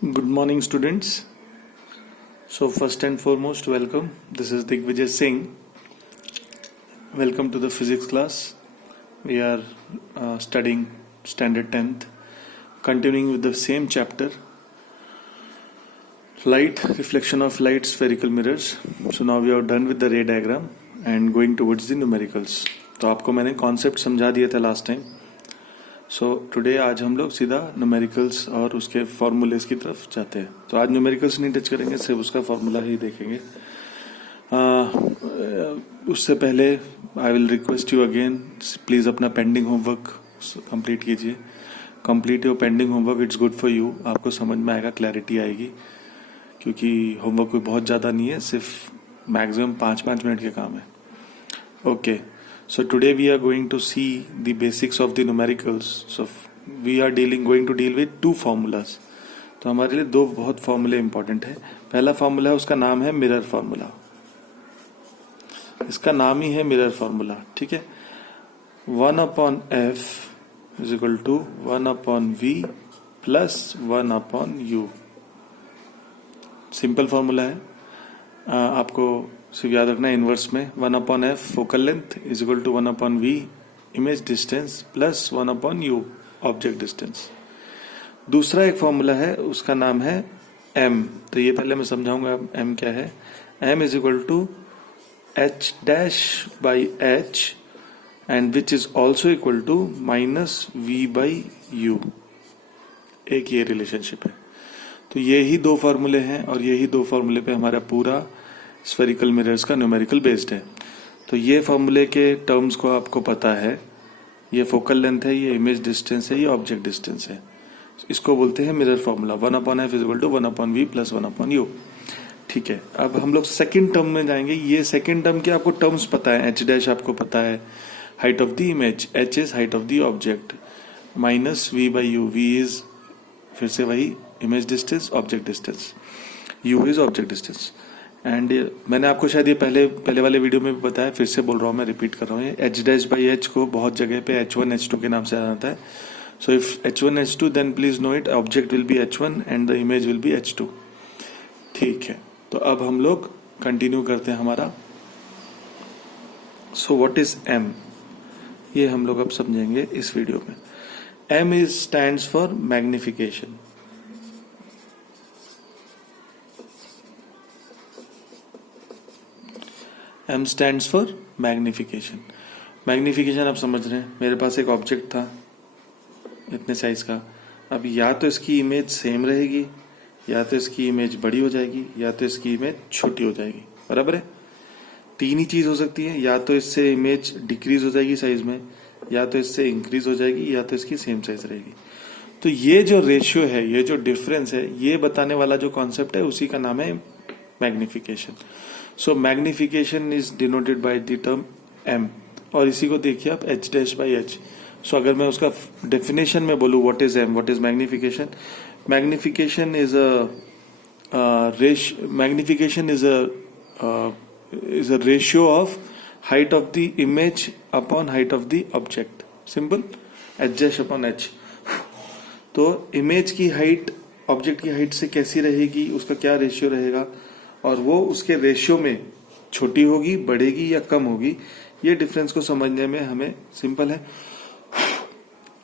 Good morning, students. So, first and foremost, welcome. This is Digvijay Singh. Welcome to the physics class. We are studying standard 10th, continuing with the same chapter, light, reflection of light, spherical mirrors. So, now we are done with the ray diagram and going towards the numericals. तो आपको मैंने concept समझा दिया था last time. So today आज हम लोग सीधा न्यूमेरिकल्स और उसके फॉर्मूलेस की तरफ जाते हैं. तो आज न्यूमेरिकल्स नहीं टच करेंगे, सिर्फ उसका फॉर्मूला ही देखेंगे. उससे पहले I will request you again, please अपना पेंडिंग होमवर्क कंप्लीट कीजिए. Complete your pending homework, it's good for you. आपको समझ में आएगा, क्लैरिटी आएगी, क्योंकि होमवर्क कोई बहुत ज़्यादा नहीं है, सिर्फ मैक्सिमम 5-5 मिनट के काम है. Okay. So today we are going to see the basics of the numericals. So we are going to deal with two formulas. तो हमारे लिए दो बहुत फॉर्मूले इंपॉर्टेंट है. पहला फॉर्मूला है, उसका नाम है मिरर फॉर्मूला. इसका नाम ही है मिरर फॉर्मूला, ठीक है. 1/f is equal to 1/v plus 1/u. Simple formula है. आपको सिर्फ याद रखना, इनवर्स में 1/f focal length is equal to 1/v image distance plus 1/u object distance. दूसरा एक फॉर्मूला है, उसका नाम है m. तो ये पहले मैं समझाऊंगा m क्या है. m is equal to h dash by h and which is also equal to minus v by u. एक ये रिलेशनशिप है. तो ये ही दो फॉर्मूले हैं और यही दो फॉर्मूले पे हमारा पूरा स्फेरिकल मिरर्स का न्यूमेरिकल बेस्ड है. तो ये फॉर्मूले के टर्म्स को आपको पता है. ये फोकल लेंथ है, ये इमेज डिस्टेंस है, ये ऑब्जेक्ट डिस्टेंस है. इसको बोलते हैं mirror formula. 1/f is equal to 1/v plus 1/u. ठीक है. अब हम लोग सेकंड टर्म में जाएंगे. ये सेकंड टर्म के आपको टर्म्स पता है. h डैश आपको पता है, height of the image. h is height of the object minus v by u. v is फिर से वही image distance, object distance. u is object distance. And मैंने आपको शायद ये पहले वाले वीडियो में भी बताया, फिर से बोल रहा हूँ, मैं रिपीट कर रहा हूँ. एच डैश बाई एच को बहुत जगह पे h1 h2 के नाम से जाना है. So if h1 h2 then please know it, object will be h1 and the image will be h2. ठीक है. तो अब हम लोग कंटिन्यू करते हैं हमारा. सो व्हाट इज m, ये हम लोग अब समझेंगे इस वीडियो में. m is stands for magnification. M stands for magnification. Magnification आप समझ रहे हैं. मेरे पास एक ऑब्जेक्ट था इतने साइज का. अब या तो इसकी इमेज सेम रहेगी, या तो इसकी इमेज बड़ी हो जाएगी, या तो इसकी इमेज छोटी हो जाएगी. बराबर है. तीन ही चीज हो सकती है. या तो इससे इमेज डिक्रीज हो जाएगी साइज में, या तो इससे इंक्रीज हो जाएगी, या तो इसकी सेम साइज रहेगी. तो ये जो रेशियो है, ये जो डिफरेंस है, ये बताने वाला जो कॉन्सेप्ट है, उसी का नाम है magnification. So magnification is denoted by the term m. और इसी को देखिए आप, h डैश बाई h. सो अगर मैं उसका डेफिनेशन में बोलूं, what is m, what is magnification. Magnification is a ratio of height of the image upon height of the object. Simple, h dash upon h. तो इमेज की height object की height से कैसी रहेगी, उसका क्या रेशियो रहेगा, और वो उसके रेशियो में छोटी होगी, बढ़ेगी या कम होगी. ये डिफरेंस को समझने में हमें सिंपल है,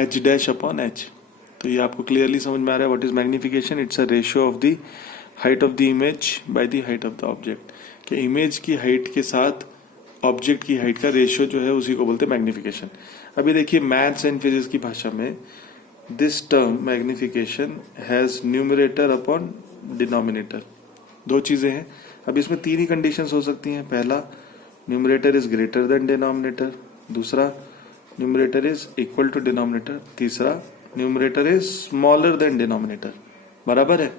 h डैश अपॉन h. तो ये आपको क्लियरली समझ में आ रहा है. What is magnification. It's a ratio of the height of the image by the height of the object. कि इमेज की हाइट के साथ ऑब्जेक्ट की हाइट का रेशियो जो है, उसी को बोलते हैं मैग्निफिकेशन. अभी देखिए, मैथ्स एंड फिजिक्स की भाषा में this term magnification has numerator upon denominator. दो चीजें हैं. अब इसमें तीन ही कंडीशंस हो सकती हैं. पहला, numerator is greater than denominator. दूसरा, numerator is equal to denominator. तीसरा, numerator is smaller than denominator. बराबर है.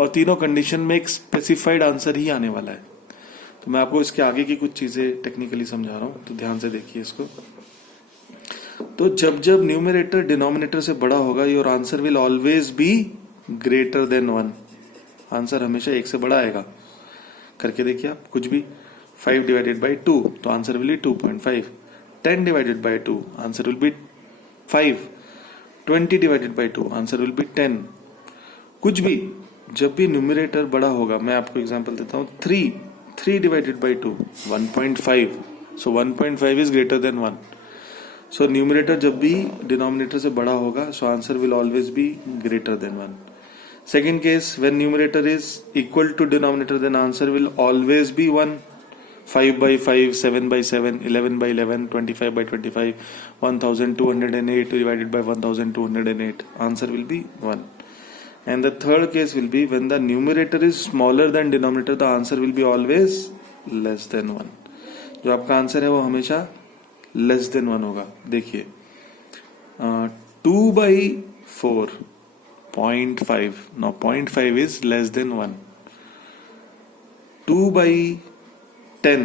और तीनों कंडीशन में एक स्पेसिफाइड आंसर ही आने वाला है. तो मैं आपको इसके आगे की कुछ चीजें टेक्निकली समझा रहा हूं, तो ध्यान से देखिए इसको. तो जब जब न्यूमरेटर डिनोमिनेटर से बड़ा होगा, your answer will always be greater than 1. Answer हमेशा एक से बड़ा आएगा. करके देखिए आप, कुछ भी. 5 डिवाइडेड बाई 2, तो answer will be 2.5. 10 divided by 2, answer will be 5. 20 divided by 2, answer will be 10. कुछ भी जब भी न्यूमरेटर बड़ा होगा, मैं आपको एग्जांपल देता हूँ, 3 divided by 2 1.5, so 1.5 is greater then 1. So numerator जब भी डिनोमिनेटर से बड़ा होगा, so answer will always be greater than 1. Second case, when numerator is equal to denominator, then answer will always be 1. 5 by 5, 7 by 7, 11 by 11, 25 by 25, 1208 divided by 1208. Answer will be 1. And the third case will be when the numerator is smaller than denominator, the answer will be always less than 1. जो आपका answer है वो हमेशा less than 1 होगा. देखिए 2 by 4 0.5. Now 0.5 is less than 1. 2 by 10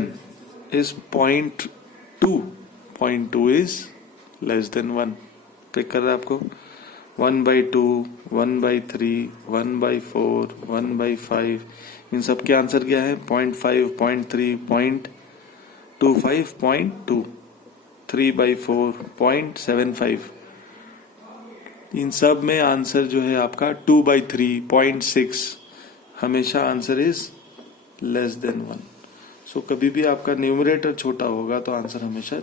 is 0.2. 0.2 is less than 1. Click कर रहा है आपको. 1 by 2, 1 by 3, 1 by 4, 1 by 5. इन सब के आंसर क्या है? 0.5, 0.3, 0.25, 0.2. 3 by 4, 0.75. इन सब में आंसर जो है आपका 2 by 3, 0.6. हमेशा आंसर इज लेस देन 1. सो कभी भी आपका न्यूमरेटर छोटा होगा तो आंसर हमेशा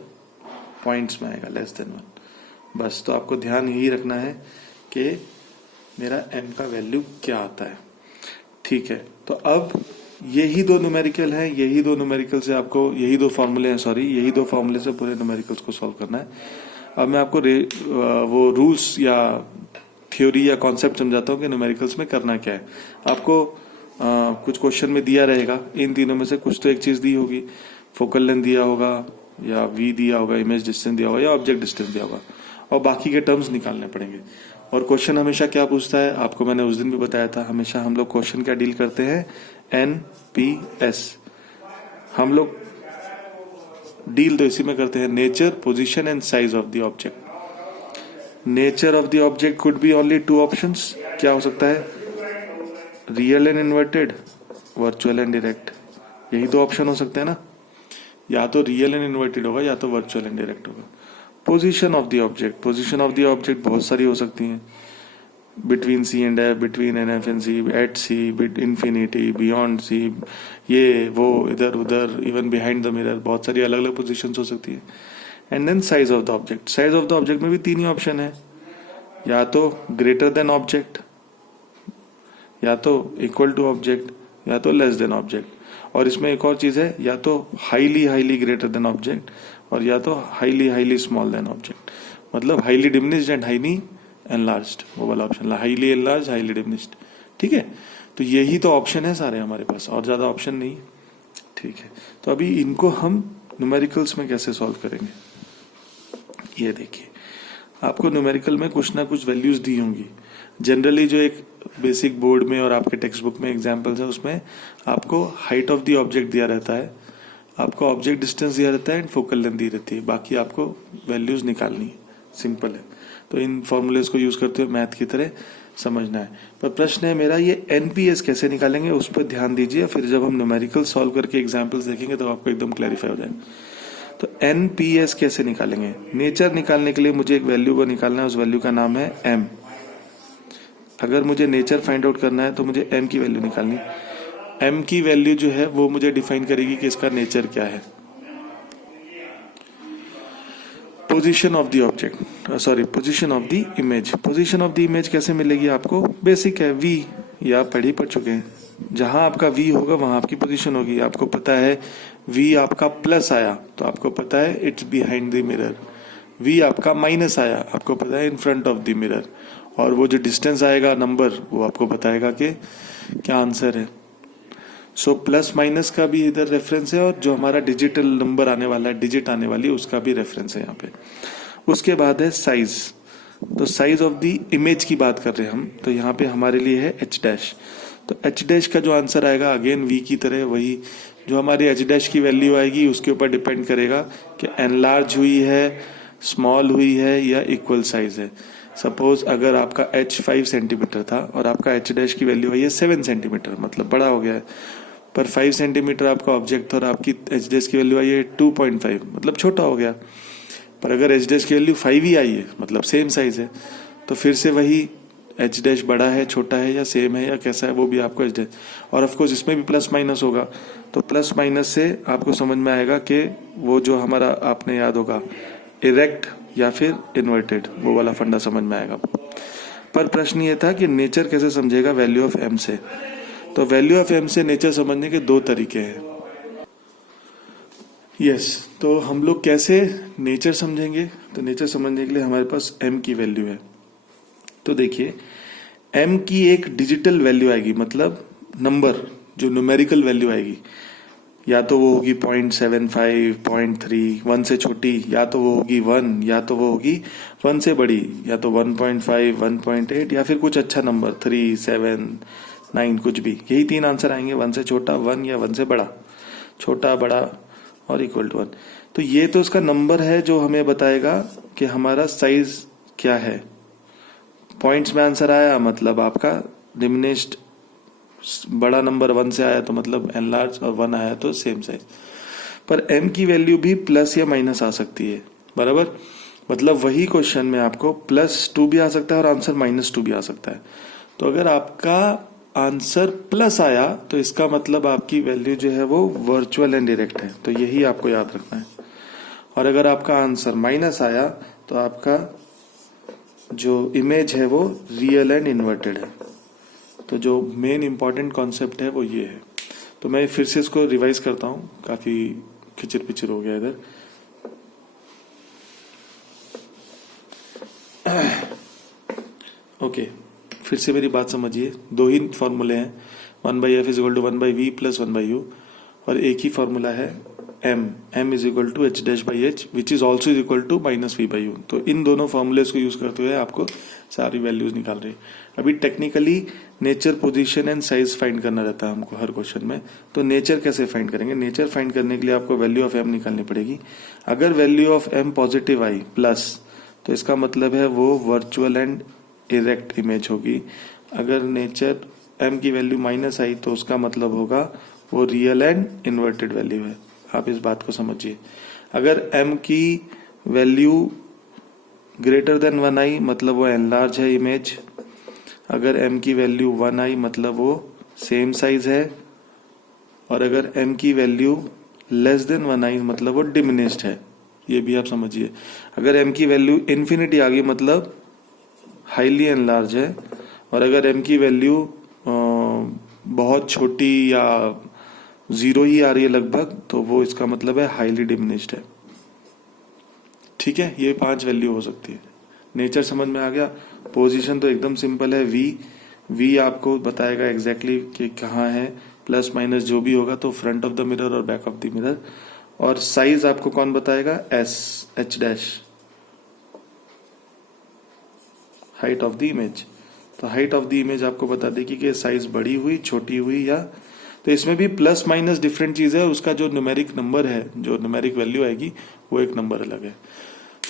पॉइंट्स में आएगा, लेस देन 1. बस तो आपको ध्यान यही रखना है कि मेरा m का वैल्यू क्या आता है. ठीक है, तो अब यही दो न्यूमेरिकल है, यही दो न्यूमेरिकल से आपको यही दो फॉर्मूले से पूरे न्यूमेरिकल्स को सॉल्व करना है. अब मैं आपको वो रूल्स या थ्योरी या कॉन्सेप्ट समझाता हूँ कि न्यूमेरिकल्स में करना क्या है. आपको कुछ क्वेश्चन में दिया रहेगा, इन तीनों में से कुछ तो एक चीज दी होगी. फोकल लेंथ दिया होगा, या वी दिया होगा, इमेज डिस्टेंस दिया होगा, या ऑब्जेक्ट डिस्टेंस दिया होगा, और बाकी के टर्म्स निकालने पड़ेंगे. और क्वेश्चन हमेशा क्या पूछता है, आपको मैंने उस दिन भी बताया था, हमेशा हम लोग क्वेश्चन क्या डील करते हैं, NPS. हम लोग डील तो इसी में करते हैं, nature, position and size of the object. Nature of the object could be only 2 options. क्या हो सकता है? Real and inverted, virtual and direct. यही 2 ऑप्शन हो सकते हैं ना. या तो रियल एंड इन्वर्टेड होगा, या तो वर्चुअल एंड डायरेक्ट होगा. Position of the object, position of the object बहुत सारी हो सकती हैं. Between C and F, between an F and C, at C, infinity, beyond C, ये वो, इधर उधर, इवन बिहाइंड द मिरर, बहुत सारी अलग अलग पोजीशन हो सकती है. And then size of the object. Size of the object में भी 3 ही ऑप्शन है, या तो ग्रेटर देन ऑब्जेक्ट, या तो इक्वल टू ऑब्जेक्ट, या तो लेस देन ऑब्जेक्ट. और इसमें एक और चीज है, या तो हाईली ग्रेटर देन ऑब्जेक्ट, और या तो हाईली स्मॉल देन ऑब्जेक्ट. मतलब highly diminished and highly enlarged, वो वाला option, highly enlarge, highly diminished. ठीक है, तो यही तो ऑप्शन है सारे हमारे पास, और ज्यादा ऑप्शन नहीं. ठीक है, तो अभी इनको हम न्यूमेरिकल्स में कैसे सॉल्व करेंगे, ये देखिए. आपको न्यूमेरिकल में कुछ ना कुछ वैल्यूज दी होंगी. जनरली जो एक बेसिक बोर्ड में और आपके टेक्स्ट बुक में एग्जाम्पल्स है, उसमें आपको हाइट ऑफ द ऑब्जेक्ट दिया रहता है, आपको ऑब्जेक्ट डिस्टेंस दिया रहता है, एंड फोकल लेंथ दी रहती है. बाकी आपको वैल्यूज निकालनी है. सिंपल है. तो इन फॉर्मूलेस को यूज करते हुए मैथ की तरह समझना है. पर प्रश्न है मेरा, ये NPS कैसे निकालेंगे, उस पर ध्यान दीजिए. फिर जब हम न्यूमेरिकल सॉल्व करके एग्जाम्पल्स देखेंगे तो आपको एकदम क्लैरिफाई हो जाएगा. तो NPS कैसे निकालेंगे? नेचर निकालने के लिए मुझे एक वैल्यू को निकालना है, उस वैल्यू का नाम है M. अगर मुझे नेचर फाइंड आउट करना है तो मुझे M की वैल्यू निकालनी. M की वैल्यू जो है वो मुझे डिफाइन करेगी कि इसका नेचर क्या है. Position of the object, position of the image. Position of the image कैसे मिलेगी आपको? बेसिक है, V, या पढ़ चुके हैं. जहां आपका V होगा वहां आपकी पोजीशन होगी. आपको पता है V आपका प्लस आया तो आपको पता है it's behind the mirror. V आपका माइनस आया, आपको पता है in front of the mirror. और वो जो डिस्टेंस आएगा नंबर, वो आपको बताएगा कि क्या आंसर है. सो प्लस माइनस का भी इधर रेफरेंस है, और जो हमारा डिजिटल नंबर आने वाला है, डिजिट आने वाली है, उसका भी रेफरेंस है यहाँ पे. उसके बाद है साइज. तो साइज ऑफ द इमेज की बात कर रहे हैं हम, तो यहाँ पे हमारे लिए है H'. तो H' का जो आंसर आएगा, अगेन V की तरह वही, जो हमारी H' की वैल्यू आएगी उसके ऊपर डिपेंड करेगा कि एनलार्ज हुई है, स्मॉल हुई है, या इक्वल साइज है. सपोज अगर आपका H 5 सेंटीमीटर था और आपका H' की वैल्यू आई है 7 सेंटीमीटर, मतलब बड़ा हो गया है. पर 5 सेंटीमीटर आपका ऑब्जेक्ट था और आपकी H' की वैल्यू आई है 2.5, मतलब छोटा हो गया. पर अगर H' की वैल्यू 5 ही आई है, मतलब सेम साइज है, तो फिर से वही एच डैश बड़ा है, छोटा है या सेम है या कैसा है, वो भी आपको एच डैश, और ऑफ कोर्स इसमें भी प्लस माइनस होगा, तो प्लस माइनस से आपको समझ में आएगा कि वो जो हमारा आपने याद होगा इरेक्ट या फिर इन्वर्टेड, वो वाला फंडा समझ में आएगा। पर प्रश्न ये था कि नेचर कैसे समझेगा वैल्यू ऑफ एम से। तो वैल्यू ऑफ एम से नेचर समझने के दो तरीके हैं। तो हम लोग कैसे नेचर समझेंगे? तो नेचर समझने के लिए हमारे पास एम की वैल्यू है। तो देखिए एम की एक डिजिटल वैल्यू आएगी, मतलब नंबर जो न्यूमेरिकल वैल्यू आएगी, या तो वो होगी 0.75, 0.3, 1 से छोटी, या तो वो होगी 1, या तो वो होगी 1 से बड़ी, या तो 1.5, 1.8, या फिर कुछ अच्छा नंबर 3, 7, 9, कुछ भी। यही 3 आंसर आएंगे, 1 से छोटा, 1 या 1 से बड़ा, छोटा, बड़ा और इक्वल टू 1। तो ये तो उसका नंबर है जो हमें बताएगा कि हमारा साइज क्या है। पॉइंट्स में आंसर आया मतलब आपका डिमिनिश्ड, बड़ा नंबर 1 से आया तो मतलब एनलार्ज, और 1 आया तो सेम साइज। पर m की वैल्यू भी प्लस या माइनस आ सकती है, बराबर। मतलब वही क्वेश्चन में आपको +2 भी आ सकता है और आंसर -2 भी आ सकता है। तो अगर आपका आंसर प्लस आया तो इसका मतलब आपकी वैल्यू जो है वो वर्चुअल एंड डायरेक्ट है, तो यही आपको याद रखना है। और अगर आपका आंसर माइनस आया तो आपका जो इमेज है वो रियल एंड इन्वर्टेड है। तो जो मेन इंपॉर्टेंट कॉन्सेप्ट है वो ये है। तो मैं फिर से इसको रिवाइज करता हूँ, काफी खिचर पिचर हो गया इधर। ओके, फिर से मेरी बात समझिए। दो ही फॉर्मूले हैं, 1/f = 1/v + 1/u, और एक ही फॉर्मूला है m = h'/h which is also = -v/u। तो इन दोनों फॉर्मूलेस को यूज करते हुए आपको सारी वैल्यूज निकाल रही है। अभी technically nature, position and size find करना रहता है हमको हर क्वेश्चन में। तो नेचर कैसे फाइंड करेंगे? नेचर फाइंड करने के लिए आपको वैल्यू ऑफ m निकालनी पड़ेगी। अगर value of m positive I plus, तो इसका मतलब है वो वर्चुअल एंड इरेक्ट इमेज होगी। अगर नेचर m की वैल्यू माइनस आई तो उसका मतलब होगा वो रियल एंड इन्वर्टेड वैल्यू है। आप इस बात को समझिए। अगर m की वैल्यू ग्रेटर देन 1 आई मतलब वो एनलार्ज है इमेज। अगर m की वैल्यू 1 आई मतलब वो सेम साइज है। और अगर m की वैल्यू लेस देन 1 आई मतलब वो डिमिनिश्ड है। ये भी आप समझिए। अगर m की वैल्यू इन्फिनिटी आ गई मतलब हाईली एनलार्ज है। और अगर m की वैल्यू बहुत छोटी या 0 ही आ रही है लगभग, तो वो इसका मतलब है हाईली डिमिनिश्ड है। ठीक है, ये 5 वैल्यू हो सकती है। नेचर समझ में आ गया। पोजीशन तो एकदम सिंपल है, v आपको बताएगा एग्जैक्टली कि कहाँ है, प्लस माइनस जो भी होगा तो फ्रंट ऑफ द मिरर और बैक ऑफ द मिरर। और साइज आपको कौन बताएगा? h', height of the image. तो हाइट ऑफ द इमेज आपको बता देगी कि साइज बड़ी हुई, छोटी हुई, या तो इसमें भी प्लस माइनस डिफरेंट चीज है। उसका जो न्यूमेरिक नंबर है, जो न्यूमेरिक वैल्यू आएगी, वो एक नंबर अलग है।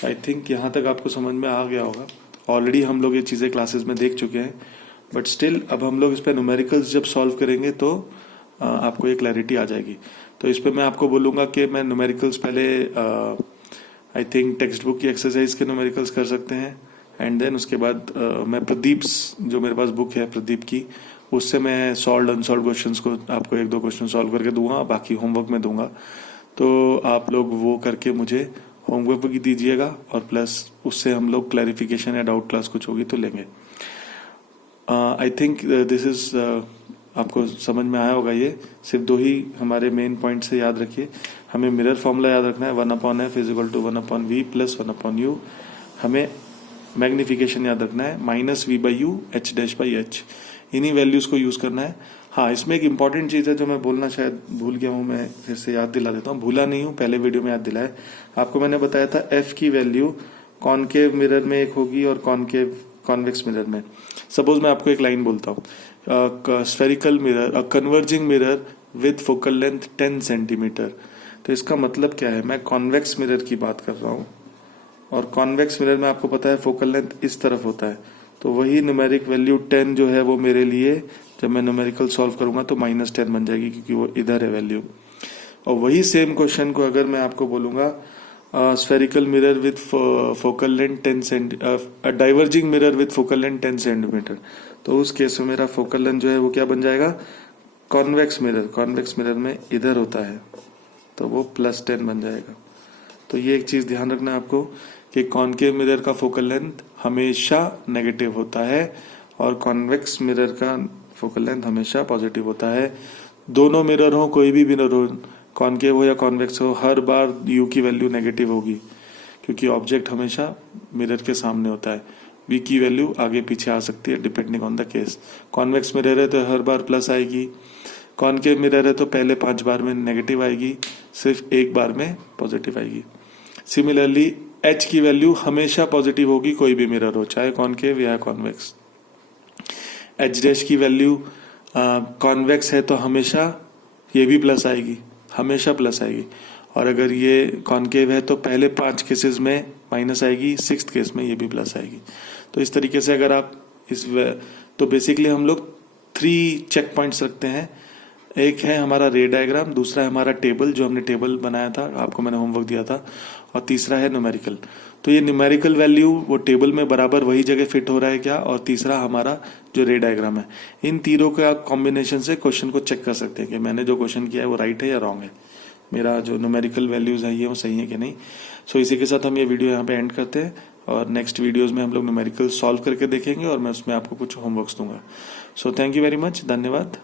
आई थिंक यहाँ तक आपको समझ में आ गया होगा। ऑलरेडी हम लोग ये चीजें क्लासेस में देख चुके हैं, बट स्टिल अब हम लोग इस पे न्यूमेरिकल्स जब सॉल्व करेंगे तो आपको ये क्लैरिटी आ जाएगी। तो इस पे मैं आपको बोलूंगा कि मैं न्यूमेरिकल्स पहले आई थिंक टेक्स्ट बुक की एक्सरसाइज के न्यूमेरिकल्स कर सकते हैं, एंड देन उसके बाद मैं प्रदीप, जो मेरे पास बुक है प्रदीप की, उससे मैं सॉल्व अनसॉल्व क्वेश्चंस को आपको 1-2 क्वेश्चन सॉल्व करके दूंगा, बाकी होमवर्क में दूंगा। तो आप लोग वो करके मुझे होमवर्क भी दीजिएगा, और प्लस उससे हम लोग क्लैरिफिकेशन या डाउट क्लास कुछ होगी तो लेंगे। आई थिंक दिस इज आपको समझ में आया होगा। ये सिर्फ 2 ही हमारे मेन पॉइंट से याद रखिए। हमें मिरर फॉर्मूला याद रखना है, 1/f = 1/v + 1/u। हमें मैग्निफिकेशन याद रखना है, -v/u h'/h। इन्हीं वैल्यूज को यूज करना है। हाँ, इसमें एक इंपॉर्टेंट चीज है जो मैं बोलना शायद भूल गया हूँ, मैं फिर से याद दिला देता हूँ। भूला नहीं हूँ, पहले वीडियो में याद दिलाया आपको। मैंने बताया था f की वैल्यू कॉनकेव मिरर में एक होगी और कॉन्वेक्स मिरर में। सपोज मैं आपको एक लाइन बोलता हूँ, spherical mirror, converging mirror with focal length 10 centimetre. तो इसका मतलब क्या है? मैं कॉन्वेक्स मिरर की बात कर रहा हूँ, और कॉन्वेक्स मिरर में आपको पता है फोकल लेंथ इस तरफ होता है। तो वही न्यूमेरिक वैल्यू 10 जो है वो मेरे लिए जब मैं न्यूमेरिकल सॉल्व करूंगा तो -10 बन जाएगी, क्योंकि वो इधर है वैल्यू। और वही सेम क्वेश्चन को अगर मैं आपको बोलूंगा spherical mirror with focal length 10 centi diverging mirror with focal length 10 centimetre, तो उस केस में मेरा फोकल लेंथ जो है वो क्या बन जाएगा, कॉन्वेक्स मिरर में इधर होता है तो वो +10 बन जाएगा। तो ये एक चीज ध्यान रखना है आपको कि कॉनकेव मिरर का फोकल लेंथ हमेशा नेगेटिव होता है और कॉन्वेक्स मिरर का फोकल लेंथ हमेशा पॉजिटिव होता है। दोनों मिरर हो, कोई भी मिरर हो, कॉनकेव हो या कॉन्वेक्स हो, हर बार यू की वैल्यू नेगेटिव होगी क्योंकि ऑब्जेक्ट हमेशा मिरर के सामने होता है। वी की वैल्यू आगे पीछे आ सकती है depending on the case. Convex mirror है तो हर बार प्लस आएगी, कॉनकेव मिरर है तो पहले 5 बार में नेगेटिव आएगी, सिर्फ एक बार में पॉजिटिव आएगी। सिमिलरली एच की वैल्यू हमेशा पॉजिटिव होगी, कोई भी मिरर हो, चाहे कॉनकेव या कॉन्वेक्स। एच डैश की वैल्यू कॉन्वेक्स है तो हमेशा ये भी प्लस आएगी, हमेशा प्लस आएगी, और अगर ये कॉनकेव है तो पहले 5 केसेस में माइनस आएगी, 6th केस में ये भी प्लस आएगी। तो इस तरीके से अगर आप तो बेसिकली हम लोग 3 चेक पॉइंट्स रखते हैं। एक है हमारा रे डायग्राम, दूसरा है हमारा टेबल जो हमने टेबल बनाया था, आपको मैंने होमवर्क दिया था, और तीसरा है न्यूमेरिकल। तो ये न्यूमेरिकल वैल्यू वो टेबल में बराबर वही जगह फिट हो रहा है क्या, और तीसरा हमारा जो रे डायग्राम है। इन तीनों का कॉम्बिनेशन से क्वेश्चन को चेक कर सकते हैं कि मैंने जो क्वेश्चन किया है वो राइट है या रॉन्ग है, मेरा जो न्यूमेरिकल वैल्यूज है ये वो सही है कि नहीं। सो इसी के साथ हम ये वीडियो यहाँ पे एंड करते हैं और नेक्स्ट वीडियोज में हम लोग न्यूमेरिकल सॉल्व करके देखेंगे और मैं उसमें आपको कुछ होमवर्क्स दूंगा। So thank you very much, धन्यवाद।